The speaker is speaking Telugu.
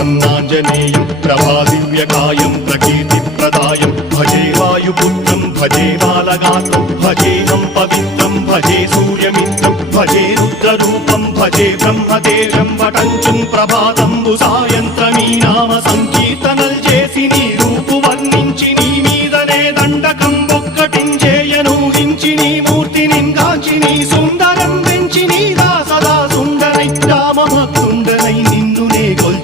ప్రసన్నాంజనేయం ప్రభాదివ్యకాయం ప్రకీర్తిప్రదాయం భజే వాయుపుత్రం భజే బాలగాత్రం భజేహం పవిత్రం భజే సూర్యమిత్రం భజే రుద్రరూపం భజే బ్రహ్మదేవం వటంచుం ప్రభాతంబు సాయంత్రమీ నామ సంకీర్తనల్ చేసి నీ రూపు వర్ణించి నీ మీదనే దండకం ఒక్కటించేయను హించి నీ మూర్తిని నింగాచి నీ